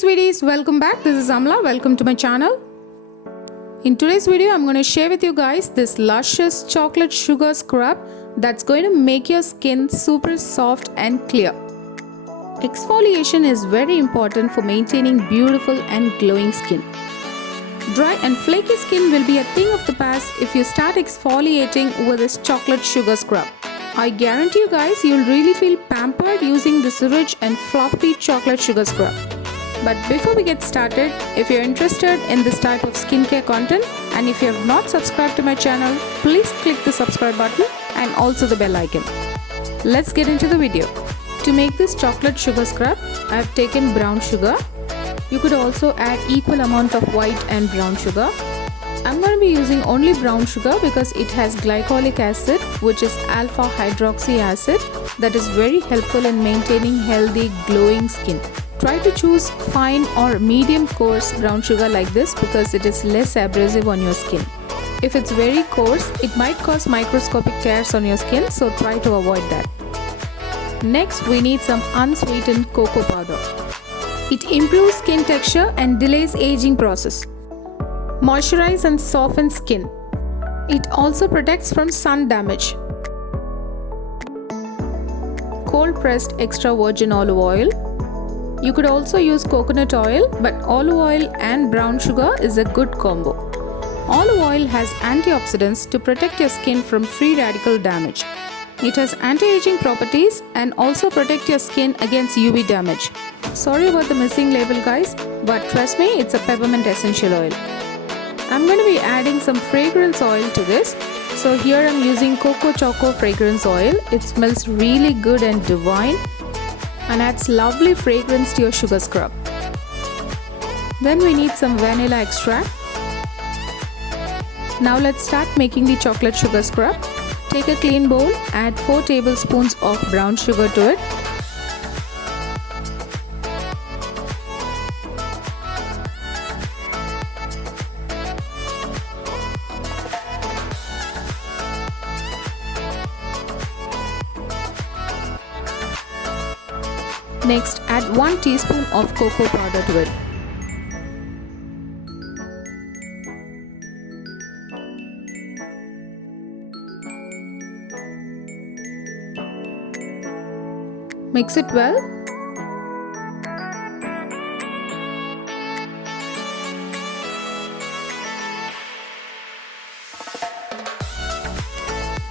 sweeties, welcome back. This is Amla. Welcome to my channel. In today's video, I'm going to share with you guys this luscious chocolate sugar scrub that's going to make your skin super soft and clear. Exfoliation is very important for maintaining beautiful and glowing skin. Dry and flaky skin will be a thing of the past if you start exfoliating with this chocolate sugar scrub. I guarantee you guys you'll really feel pampered using this rich and fluffy chocolate sugar scrub. But before we get started, if you're interested in this type of skincare content and if you have not subscribed to my channel, please click the subscribe button and also the bell icon. Let's get into the video. To make this chocolate sugar scrub, I have taken brown sugar. You could also add equal amount of white and brown sugar. I'm going to be using only brown sugar because it has glycolic acid, which is alpha hydroxy acid, that is very helpful in maintaining healthy glowing skin. Try to choose fine or medium coarse brown sugar like this because it is less abrasive on your skin. If it's very coarse, it might cause microscopic tears on your skin, so try to avoid that. Next, we need some unsweetened cocoa powder. It improves skin texture and delays aging process. Moisturize and soften skin. It also protects from sun damage. Cold pressed extra virgin olive oil. You could also use coconut oil, but olive oil and brown sugar is a good combo. Olive oil has antioxidants to protect your skin from free radical damage. It has anti-aging properties and also protect your skin against UV damage. Sorry about the missing label guys, but trust me, it's a peppermint essential oil. I'm going to be adding some fragrance oil to this. So here I'm using Coco Choco fragrance oil. It smells really good and divine and adds lovely fragrance to your sugar scrub. Then we need some vanilla extract. Now let's start making the chocolate sugar scrub. Take a clean bowl, add 4 tablespoons of brown sugar to it. Next, add 1 teaspoon of cocoa powder to it. Mix it well.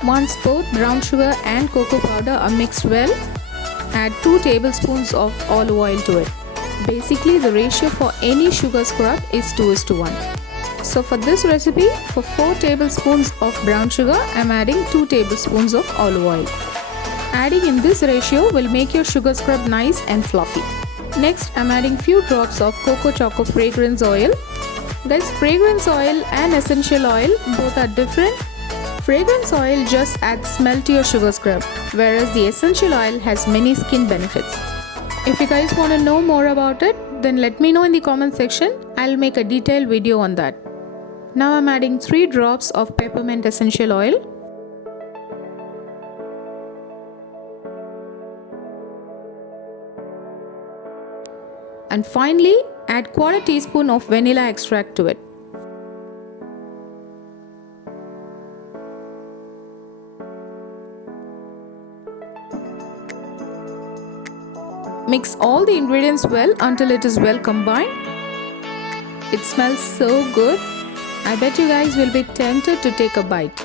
Once both brown sugar and cocoa powder are mixed well, add 2 tablespoons of olive oil to it. Basically, the ratio for any sugar scrub is 2:1. So for this recipe, for 4 tablespoons of brown sugar, I am adding 2 tablespoons of olive oil. Adding in this ratio will make your sugar scrub nice and fluffy. Next, I am adding few drops of Coco Choco fragrance oil. Guys, fragrance oil and essential oil both are different. Fragrance oil just adds smell to your sugar scrub, whereas the essential oil has many skin benefits. If you guys want to know more about it, then let me know in the comment section. I'll make a detailed video on that. Now I'm adding 3 drops of peppermint essential oil. And finally, add 1/4 teaspoon of vanilla extract to it. Mix all the ingredients well until it is well combined. It smells so good. I bet you guys will be tempted to take a bite.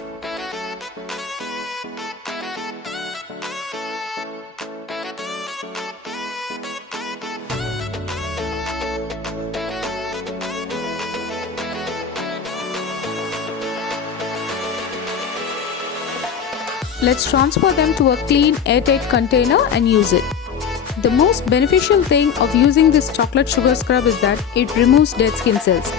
Let's transfer them to a clean airtight container and use it. The most beneficial thing of using this chocolate sugar scrub is that it removes dead skin cells.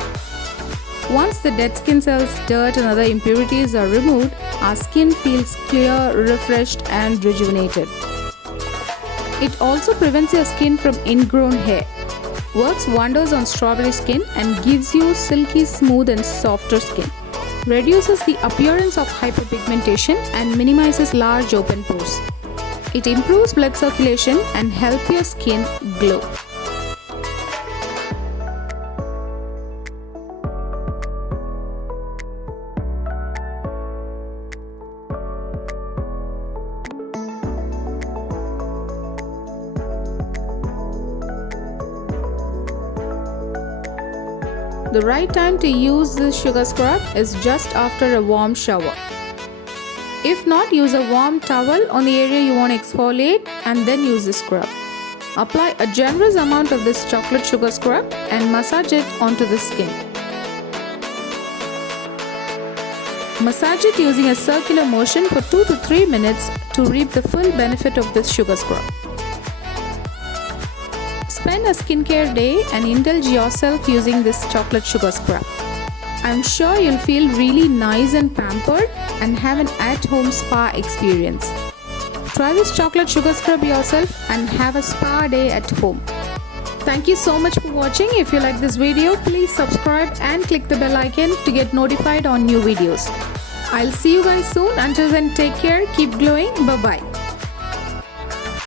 Once the dead skin cells, dirt and other impurities are removed, our skin feels clear, refreshed and rejuvenated. It also prevents your skin from ingrown hair. Works wonders on strawberry skin and gives you silky, smooth and softer skin. Reduces the appearance of hyperpigmentation and minimizes large open pores. It improves blood circulation and helps your skin glow. The right time to use this sugar scrub is just after a warm shower. If not, use a warm towel on the area you want to exfoliate and then use the scrub. Apply a generous amount of this chocolate sugar scrub and massage it onto the skin. Massage it using a circular motion for 2 to 3 minutes to reap the full benefit of this sugar scrub. Spend a skincare day and indulge yourself using this chocolate sugar scrub. I'm sure you'll feel really nice and pampered and have an at-home spa experience. Try this chocolate sugar scrub yourself and have a spa day at home. Thank you so much for watching. If you like this video, please subscribe and click the bell icon to get notified on new videos. I'll see you guys soon. Until then, take care, keep glowing. Bye-bye.